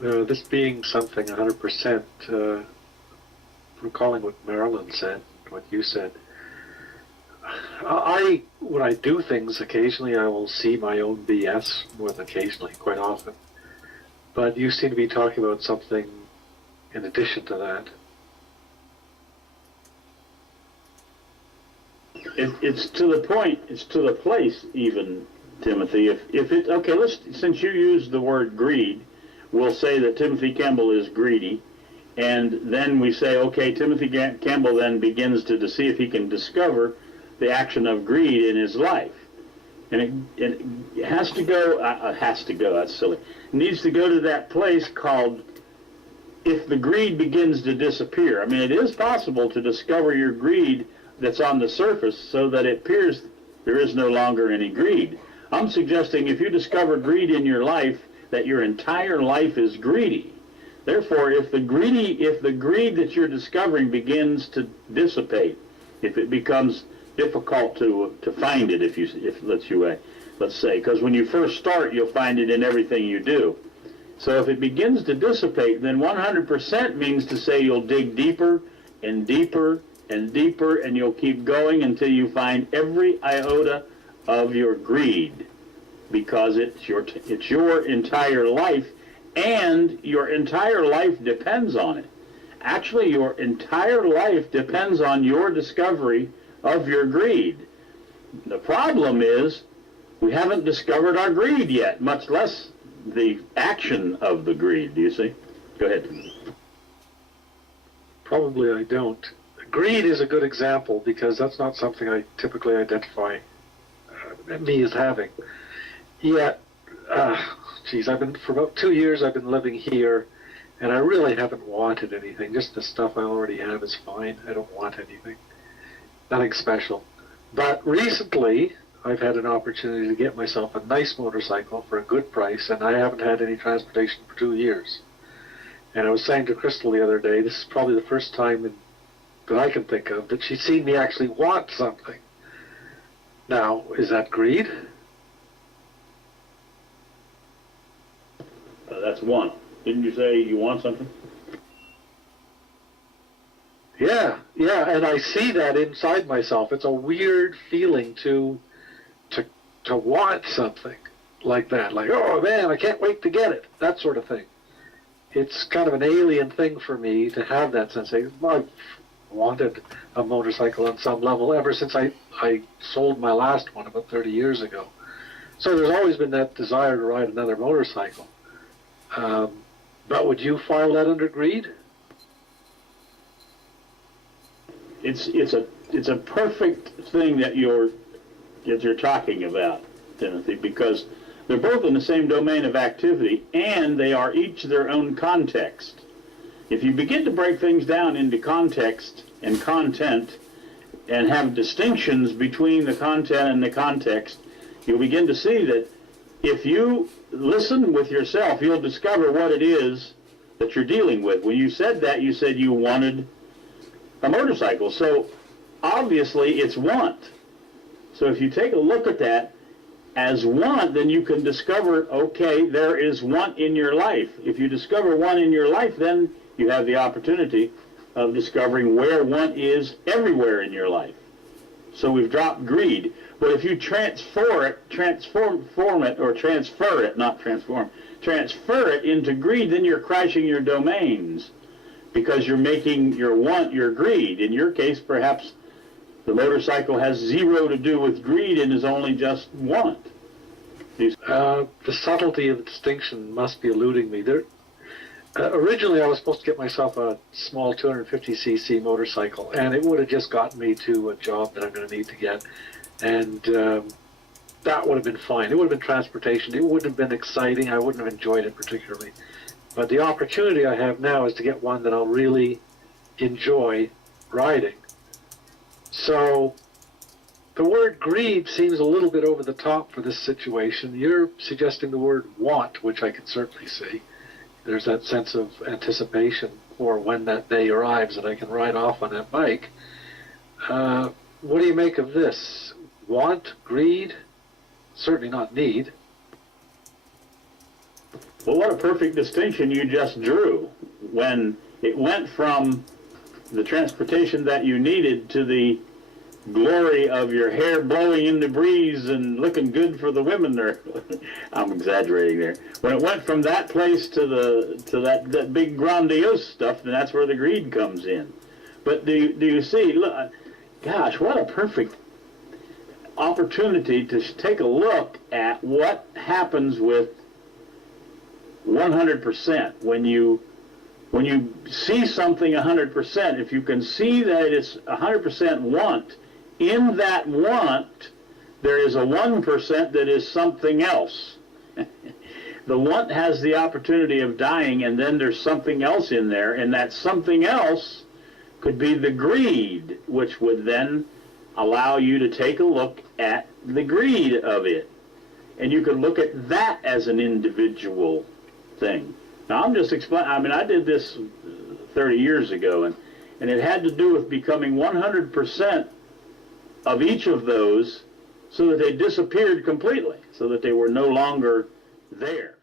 This being something 100%, recalling what Marilyn said, what you said, when I do things, occasionally I will see my own BS, more than occasionally, quite often. But you seem to be talking about something in addition to that. It's to the point, it's to the place even, Timothy. If it, okay, since you used the word greed, we'll say that Timothy Campbell is greedy, and then we say, okay, Timothy Campbell then begins to see if he can discover the action of greed in his life. And it has to go, that's silly. It needs to go to that place called, if the greed begins to disappear. I mean, it is possible to discover your greed that's on the surface so that it appears there is no longer any greed. I'm suggesting if you discover greed in your life, that your entire life is greedy. Therefore, if the greed that you're discovering begins to dissipate, if it becomes difficult to find it, let's say, because when you first start, you'll find it in everything you do. So if it begins to dissipate, then 100% means to say you'll dig deeper and deeper and deeper, and you'll keep going until you find every iota of your greed, because it's your entire life, and your entire life depends on it. Actually, your entire life depends on your discovery of your greed. The problem is we haven't discovered our greed yet, much less the action of the greed. Do you see? Go ahead. Probably I don't. Greed is a good example because that's not something I typically identify me as having. Yet, for about 2 years I've been living here, and I really haven't wanted anything. Just the stuff I already have is fine. I don't want anything. Nothing special. But recently, I've had an opportunity to get myself a nice motorcycle for a good price, and I haven't had any transportation for 2 years. And I was saying to Crystal the other day, this is probably the first time that I can think of that she's seen me actually want something. Now, is that greed? That's one. Didn't you say you want something? Yeah, and I see that inside myself. It's a weird feeling to want something like that. Like, oh man, I can't wait to get it. That sort of thing. It's kind of an alien thing for me to have that sensation. I've wanted a motorcycle on some level ever since I sold my last one about 30 years ago. So there's always been that desire to ride another motorcycle. But would you file that under greed? It's a perfect thing that you're talking about, Timothy, because they're both in the same domain of activity, and they are each their own context. If you begin to break things down into context and content, and have distinctions between the content and the context, you'll begin to see that if you listen with yourself, you'll discover what it is that you're dealing with. When you said that, you said you wanted a motorcycle. So obviously it's want. So if you take a look at that as want, then you can discover, okay, there is want in your life. If you discover want in your life, then you have the opportunity of discovering where want is everywhere in your life. So we've dropped greed. But if you transfer it into greed, then you're crashing your domains, because you're making your want your greed. In your case, perhaps the motorcycle has zero to do with greed and is only just want. The subtlety of the distinction must be eluding me. Originally, I was supposed to get myself a small 250cc motorcycle, and it would have just gotten me to a job that I'm going to need to get. And that would have been fine. It would have been transportation. It wouldn't have been exciting. I wouldn't have enjoyed it particularly. But the opportunity I have now is to get one that I'll really enjoy riding. So the word greed seems a little bit over the top for this situation. You're suggesting the word want, which I can certainly see. There's that sense of anticipation for when that day arrives and I can ride off on that bike. What do you make of this? Want, greed, certainly not need. Well, what a perfect distinction you just drew. When it went from the transportation that you needed to the glory of your hair blowing in the breeze and looking good for the women there. I'm exaggerating there. When it went from that place to that big grandiose stuff, then that's where the greed comes in. But do you see, look, gosh, what a perfect opportunity to take a look at what happens with 100%. When you see something 100%, if you can see that it's 100% want, in that want there is a 1% that is something else. The want has the opportunity of dying, and then there's something else in there, and that something else could be the greed, which would then allow you to take a look at the greed of it. And you can look at that as an individual thing. Now, I'm just explaining, I mean, I did this 30 years ago, and it had to do with becoming 100% of each of those so that they disappeared completely, so that they were no longer there.